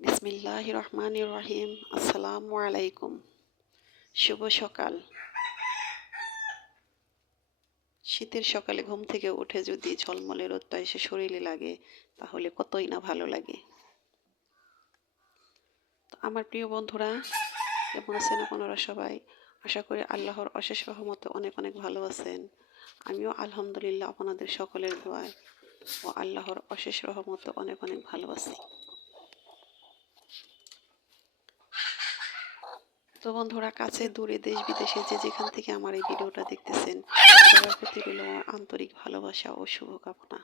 বিসমিল্লাহ রহমান রহিম আসসালামু আলাইকুম শুভ সকাল শীতের সকালে ঘুম থেকে উঠে যদি ঝলমলে রোদটা এসে শরীরে লাগে, তাহলে কতই না ভালো লাগে। তো আমার প্রিয় বন্ধুরা, কেমন আছেন আপনারা সবাই? আশা করি আল্লাহর অশেষ রহমতে অনেক অনেক ভালো আছেন। আমিও আলহামদুলিল্লাহ আপনাদের সকলের দোয়ায় ও আল্লাহর অশেষ রহমতে অনেক অনেক ভালো আছি। তো বন্ধুরা কাছে, দূরে, দেশ বিদেশে যে যেখান থেকে আমার এই ভিডিওটা দেখতেছেন, সবার প্রতি রইল আমার আন্তরিক ভালোবাসা ও শুভকামনা।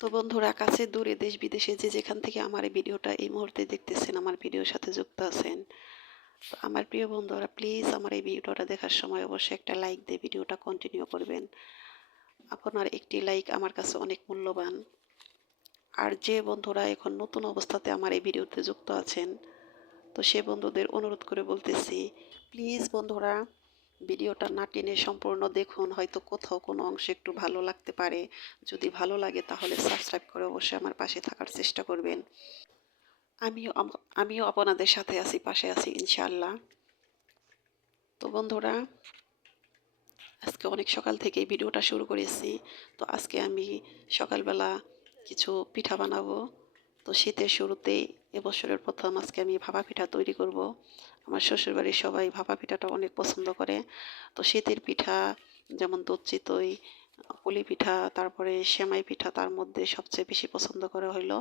তো বন্ধুরা কাছে, দূরে, দেশ বিদেশে যে যেখান থেকে আমার এই ভিডিওটা এই মুহূর্তে দেখতেছেন, আমার ভিডিওর সাথে যুক্ত আছেন তো আমার প্রিয় বন্ধুরা প্লিজ আমার এই ভিডিওটা দেখার সময় অবশ্যই একটা লাইক দিয়ে ভিডিওটা কন্টিনিউ করবেন। আপনার একটি লাইক আমার কাছে অনেক মূল্যবান। আর যে বন্ধুরা এখন নতুন অবস্থাতে আমার এই ভিডিওতে যুক্ত আছেন, তো সে বন্ধুদের অনুরোধ করে বলতেছি প্লিজ বন্ধুরা, ভিডিওটা না টেনে সম্পূর্ণ দেখুন, হয়তো কোথাও কোনো অংশ একটু ভালো লাগতে পারে। যদি ভালো লাগে তাহলে সাবস্ক্রাইব করে অবশ্যই আমার পাশে থাকার চেষ্টা করবেন। আমিও আমিও আপনাদের সাথে আছি, পাশে আছি, ইনশাআল্লাহ। তো বন্ধুরা, আজকে অনেক সকাল থেকে ভিডিওটা শুরু করেছি। তো আজকে আমি সকালবেলা কিছু পিঠা বানাবো। তো শীতের শুরুতেই এবছরের প্রথম আজকে আমি ভাপা পিঠা তৈরি করব। আমার শ্বশুরবাড়ির সবাই ভাপা পিঠাটা অনেক পছন্দ করে। তো শীতের পিঠা, যেমন দুধ চিতই পুলি পিঠা, তারপরে সেমাই পিঠা তার মধ্যে সবচেয়ে বেশি পছন্দ করা হইল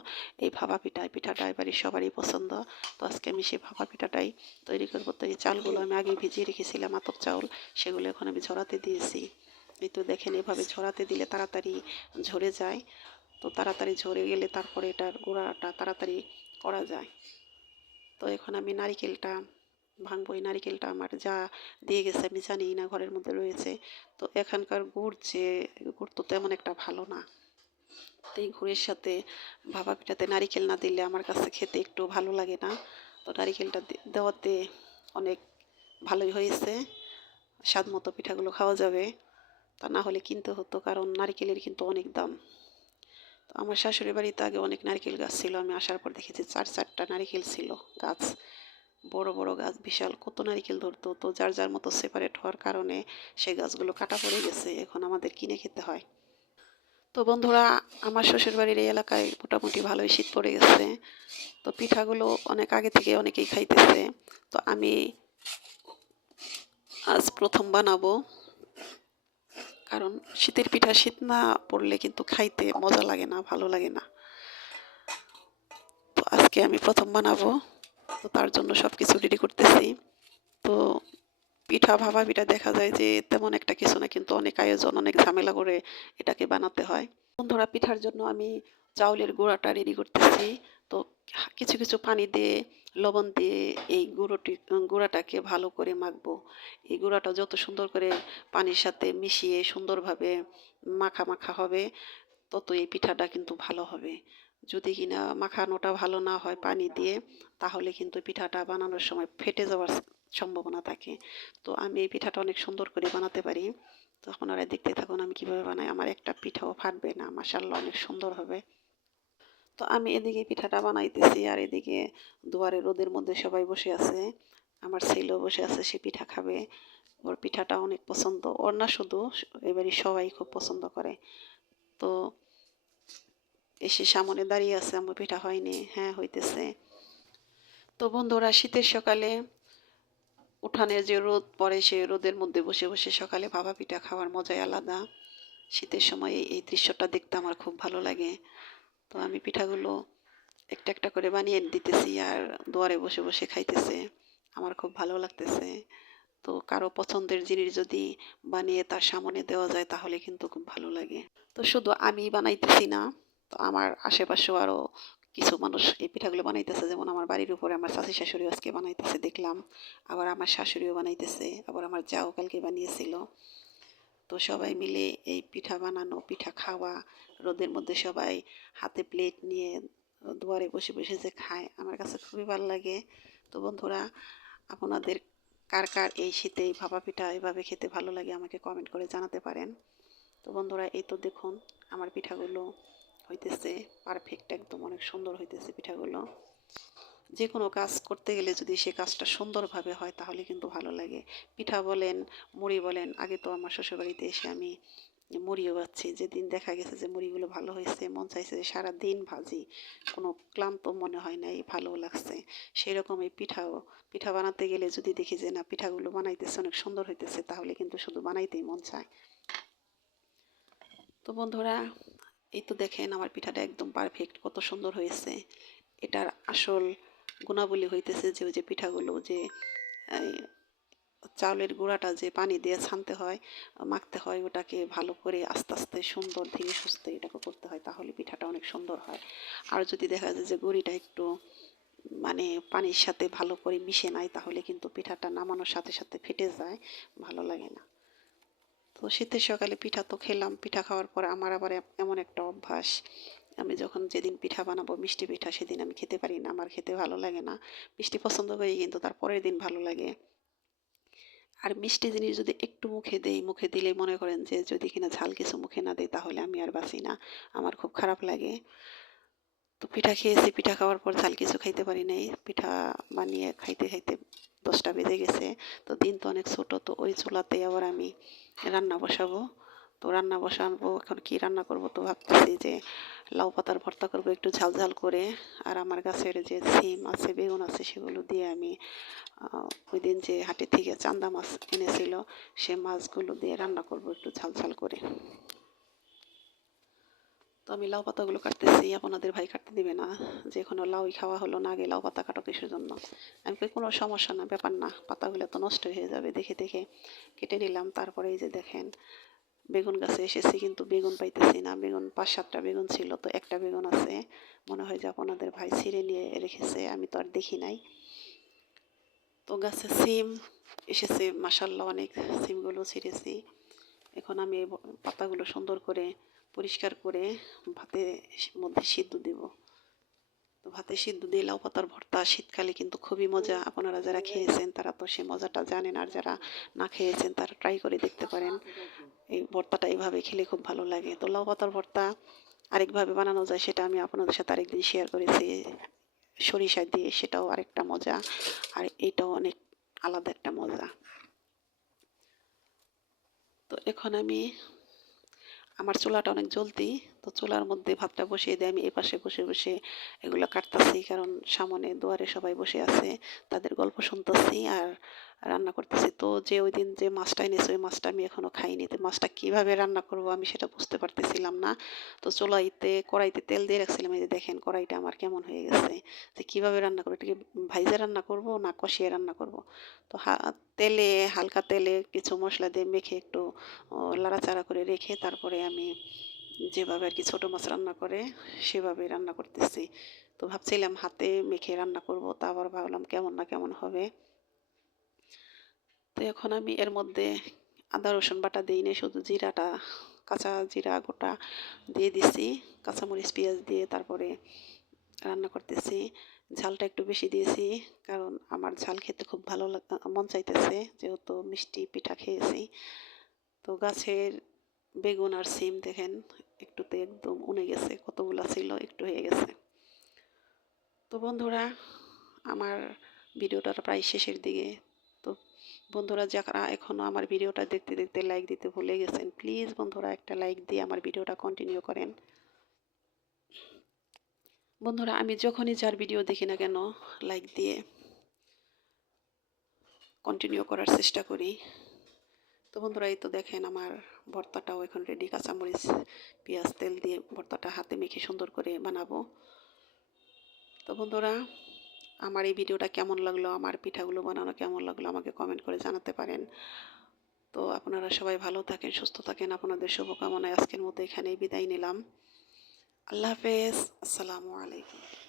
এই ভাপা পিঠা। পিঠাটা এবারই সবারই পছন্দ। তো আজকে আমি সেই ভাপা পিঠাটাই তৈরি করব। তো এই চালগুলো আমি আগে ভিজিয়ে রেখেছিলাম আতপ চাউল। সেগুলো এখন আমি ঝরাতে দিয়েছি। এই তো দেখেন, এভাবে ঝরাতে দিলে তাড়াতাড়ি ঝরে যায়। তো তাড়াতাড়ি ঝরে গেলে তারপরে এটার গোড়াটা তাড়াতাড়ি করা যায়। তো এখন আমি নারিকেলটা ভাঙবো এই নারিকেলটা আমার যা দিয়ে গেছে আমি জানি না ঘরের মধ্যে রয়েছে। তো এখানকার গুড় যে, গুড় তো তেমন একটা ভালো না। তো এই গুড়ের সাথে ভাবা পিঠাতে নারিকেল না দিলে আমার কাছে খেতে একটু ভালো লাগে না। তো নারিকেলটা দেওয়াতে অনেক ভালোই হয়েছে। স্বাদ মতো পিঠাগুলো খাওয়া যাবে। তা না হলে কিনতে হতো কারণ নারিকেলের কিন্তু অনেক দাম। তো আমার শাশুড়ি বাড়িতে আগে অনেক নারকেল গাছ ছিল। আমি আসার পর দেখেছি চার চারটা নারকেল ছিল গাছ। বড় বড় গাছ, বিশাল কত নারকেল ধরতো। তো যার যার মতো সেপারেট হওয়ার কারণে সেই গাছগুলো কাটা পড়ে গেছে, এখন আমাদের কিনে খেতে হয়। তো বন্ধুরা, আমার শ্বশুরবাড়ির এই এলাকায় মোটামুটি ভালোই শীত পড়ে গেছে। তো পিঠাগুলো অনেক আগে থেকে অনেকেই খাইতেছে। তো আমি আজ প্রথম বানাবো। কারণ শীতের পিঠা শীত না পড়লে কিন্তু খাইতে মজা লাগে না, ভালো লাগে না। তো আজকে আমি প্রথম বানাবো। তো তার জন্য সব কিছু রেডি করতেছি। তো পিঠা, ভাপা, পিঠা দেখা যায় যে তেমন একটা কিছু না, কিন্তু অনেক আয়োজন, অনেক ঝামেলা করে এটাকে বানাতে হয়। বন্ধুরা, পিঠার জন্য আমি চাউলের গুঁড়াটা রেডি করতেছি। তো কিছু কিছু পানি দিয়ে, লবণ দিয়ে এই গুঁড়োটি, গুঁড়াটাকে ভালো করে মাখবো। এই গুঁড়াটা যত সুন্দর করে পানির সাথে মিশিয়ে সুন্দরভাবে মাখা মাখা হবে তত এই পিঠাটা কিন্তু ভালো হবে। যদি কিনা মাখানোটা ভালো না হয় পানি দিয়ে, তাহলে কিন্তু পিঠাটা বানানোর সময় ফেটে যাওয়ার সম্ভাবনা থাকে। তো আমি এই পিঠাটা অনেক সুন্দর করে বানাতে পারি। তো আপনারা দেখতে থাকুন আমি কীভাবে বানাই। আমার একটা পিঠাও ফাটবে না। মাসাল্লাহ অনেক সুন্দর হবে। তো আমি এদিকে পিঠাটা বানাইতেছি আর এদিকে দুয়ারে রোদের মধ্যে সবাই বসে আছে। আমার ছেলেও বসে আছে, সে পিঠা খাবে। ওর পিঠাটা অনেক পছন্দ। ওর না শুধু, এবারই সবাই খুব পছন্দ করে। তো এসে সামনে দাঁড়িয়ে আছে আমার পিঠা হয়নি। হ্যাঁ হইতেছে। তো বন্ধুরা, শীতের সকালে উঠানের যে রোদ পড়ে, সেই রোদের মধ্যে বসে বসে সকালে ভাপা পিঠা খাওয়ার মজাই আলাদা। শীতের সময় এই দৃশ্যটা দেখতে আমার খুব ভালো লাগে। তো আমি পিঠাগুলো একটা একটা করে বানিয়ে দিতেছি আর দুয়ারে বসে বসে খাইতেছে। আমার খুব ভালো লাগতেছে। তো কারও পছন্দের জিনিস যদি বানিয়ে তার সামনে দেওয়া যায়, তাহলে কিন্তু খুব ভালো লাগে। তো শুধু আমি বানাইতেছি না তো আমার আশেপাশেও আরও কিছু মানুষ এই পিঠাগুলো বানাইতেছে। যেমন আমার বাড়ির উপরে আমার শাশি শাশুড়ি আজকে বানাইতেছে, দেখলাম। আবার আমার শাশুড়িও বানাইতেছে, আবার আমার যাও কালকে বানিয়েছিল। তো সবাই মিলে এই পিঠা বানানো, পিঠা খাওয়া, রোদের মধ্যে সবাই হাতে প্লেট নিয়ে দুয়ারে বসে বসে যে খায়, আমার কাছে খুবই ভালো লাগে। তো বন্ধুরা, আপনাদের কার কার এই শীতে এই ভাপা পিঠা এভাবে খেতে ভালো লাগে আমাকে কমেন্ট করে জানাতে পারেন। তো বন্ধুরা, এই তো দেখুন আমার পিঠাগুলো হইতেছে পারফেক্ট একদম অনেক সুন্দর হইতেছে পিঠাগুলো। যে কোনো কাজ করতে গেলে যদি সে কাজটা সুন্দরভাবে হয়, তাহলে কিন্তু ভালো লাগে। পিঠা বলেন, মুড়ি বলেন, আগে তো আমার শ্বশুরবাড়িতে এসে আমি মুড়িও বাচ্ছি। যেদিন দেখা গেছে যে মুড়িগুলো ভালো হয়েছে, মন চাইছে যে সারা দিন ভাজি, কোনো ক্লান্ত মনে হয় নাই ভালো লাগছে। সেই রকম এই পিঠাও। পিঠা বানাতে গেলে যদি দেখি যে না, পিঠাগুলো বানাইতেছে, অনেক সুন্দর হইতেছে, তাহলে কিন্তু শুধু বানাইতেই মন চায়। তো বন্ধুরা এই তো দেখেন আমার পিঠাটা একদম পারফেক্ট কত সুন্দর হয়েছে। এটার আসল গুণাবলী হইতেছে যে ওই যে পিঠাগুলো যে চাউলের গুঁড়াটা যে পানি দিয়ে ছানতে হয়, মাখতে হয়, ওটাকে ভালো করে আস্তে আস্তে সুন্দর ধীরে সুস্থে এটাকে করতে হয়, তাহলে পিঠাটা অনেক সুন্দর হয়। আর যদি দেখা যায় যে গুঁড়িটা একটু মানে পানির সাথে ভালো করে মিশে নাই, তাহলে কিন্তু পিঠাটা নামানোর সাথে সাথে ফেটে যায়, ভালো লাগে না। তো শীতের সকালে পিঠা তো খেলাম। পিঠা খাওয়ার পর আমার আবার এমন একটা অভ্যাস। আমি যখন যেদিন পিঠা বানাবো, মিষ্টি পিঠা, সেদিন আমি খেতে পারি না। আমার খেতে ভালো লাগে না। মিষ্টি পছন্দ করি কিন্তু তার পরের দিন ভালো লাগে। আর মিষ্টি জিনিস যদি একটু মুখে দেই, মুখে দিলেই মনে করেন যে যদি কিনা ঝাল কিছু মুখে না দেয় তাহলে আমি আর বাঁচি না। আমার খুব খারাপ লাগে। তো পিঠা খেয়েছি। পিঠা খাওয়ার পর ঝাল কিছু খাইতে পারি নাই। পিঠা বানিয়ে খাইতে খাইতে দশটা বেজে গেছে। তো দিন তো অনেক ছোট, তো ওই চুলাতেই আবার আমি রান্না বসাবো। তো রান্না বসাবো, এখন কি রান্না করব তো ভাবতেছি যে লাউ পাতার ভর্তা করব একটু ঝাল ঝাল করে। আর আমার গাছের যে সিম আছে, বেগুন আছে, সেগুলো দিয়ে আমি ওই দিন যে হাটে থেকে চান্দা মাছ এনেছিল, সে মাছগুলো দিয়ে রান্না করব একটু ঝাল ঝাল করে। তো আমি লাউ পাতাগুলো কাটতেছি আপনাদের ভাই কাটতে দিবে না। যে কোনো লাউই খাওয়া হলো না আগে লাউ পাতা কাটো কিসের জন্য? আমি কোনো সমস্যা না, ব্যাপার না। পাতাগুলো তো নষ্ট হয়ে যাবে দেখে দেখে কেটে নিলাম। তারপরে এই যে দেখেন, বেগুন গাছে এসেছি কিন্তু বেগুন পাইতেছি না। বেগুন, পাঁচ সাতটা বেগুন ছিল, তো একটা বেগুন আছে। মনে হয় যে আপনাদের ভাই ছিঁড়ে নিয়ে রেখেছে, আমি তো আর দেখি নাই। তো গাছে সিম এসেছে মাসাল্লাহ অনেক সিমগুলো ছিঁড়েছি। এখন আমি এই পাতাগুলো সুন্দর করে পরিষ্কার করে ভাতে মধ্যে সিদ্ধ দেব। তো ভাতে সিদ্ধ দিয়ে লাউ পাতার ভর্তা, শীতকালে কিন্তু খুবই মজা। আপনারা যারা খেয়েছেন তারা তো সে মজাটা জানেন, আর যারা না খেয়েছেন তারা ট্রাই করে দেখতে পারেন। এই ভর্তাটা এইভাবে খেলে খুব ভালো লাগে। তো লাউ পাতার ভর্তা আরেকভাবে বানানো যায়, সেটা আমি আপনাদের সাথে আরেকদিন শেয়ার করেছি। সরিষা দিয়ে সেটাও আরেকটা মজা, আর এইটাও অনেক আলাদা একটা মজা। তো এখন আমি আমার চুলাটা অনেক জলদি তো চুলার মধ্যে ভাতটা বসিয়ে দিয়ে আমি এপাশে বসে বসে এগুলো কাটতাছি। কারণ সামনে দুয়ারে সবাই বসে আছে, তাদের গল্প শুনতেছি আর রান্না করতেছি। তো যে ওই দিন যে মাছটা এনেছে, ওই মাছটা আমি এখনও খাইনি। তো মাছটা কীভাবে রান্না করব আমি সেটা বুঝতে পারতেছিলাম না। তো চুলাইতে, কড়াইতে তেল দিয়ে রাখছিলাম। এই যে দেখেন কড়াইটা আমার কেমন হয়ে গেছে। যে কীভাবে রান্না করব, এটাকে ভাইজে রান্না করব না কষিয়ে রান্না করব? তো তেলে, হালকা তেলে কিছু মশলা দিয়ে মেখে একটু লাড়াচাড়া করে রেখে তারপরে আমি যেভাবে আর কি ছোটো মাছ রান্না করে সেভাবে রান্না করতেছি। তো ভাবছিলাম হাতে মেখে রান্না করব, তা আবার ভাবলাম কেমন না কেমন হবে। তো এখন আমি এর মধ্যে আদা, রসুন বাটা দিই নি শুধু জিরাটা, কাঁচা জিরা গোটা দিয়ে দিছি, কাঁচামরিচ, পেঁয়াজ দিয়ে তারপরে রান্না করতেছি। ঝালটা একটু বেশি দিয়েছি, কারণ আমার ঝাল খেতে খুব ভালো মন চাইতেছে, যেহেতু মিষ্টি পিঠা খেয়েছি। তো গাছের বেগুন আর সিম দেখেন একটুতে একদম উনে গেছে, কতগুলো ছিল একটু হয়ে গেছে। তো বন্ধুরা, আমার ভিডিওটা প্রায় শেষের দিকে। তো বন্ধুরা, যারা এখনও আমার ভিডিওটা দেখতে দেখতে লাইক দিতে ভুলে গেছেন প্লিজ বন্ধুরা একটা লাইক দিয়ে আমার ভিডিওটা কন্টিনিউ করেন। বন্ধুরা, আমি যখনই যার ভিডিও দেখি না কেন লাইক দিয়ে কন্টিনিউ করার চেষ্টা করি। তো বন্ধুরা, এই তো দেখেন আমার ভর্তাটাও এখন রেডি কাঁচামরিচ, পেঁয়াজ, তেল দিয়ে ভর্তাটা হাতে মেখে সুন্দর করে বানাবো। তো বন্ধুরা, আমার এই ভিডিওটা কেমন লাগল, আমার পিঠাগুলো বানানো কেমন লাগল, আমাকে কমেন্ট করে জানাতে পারেন। তো আপনারা সবাই ভালো থাকেন, সুস্থ থাকেন, আপনাদের শুভকামনায় আজকের মতো এখানেই বিদায় নিলাম। আল্লাহ হাফেজ, আসসালামু আলাইকুম।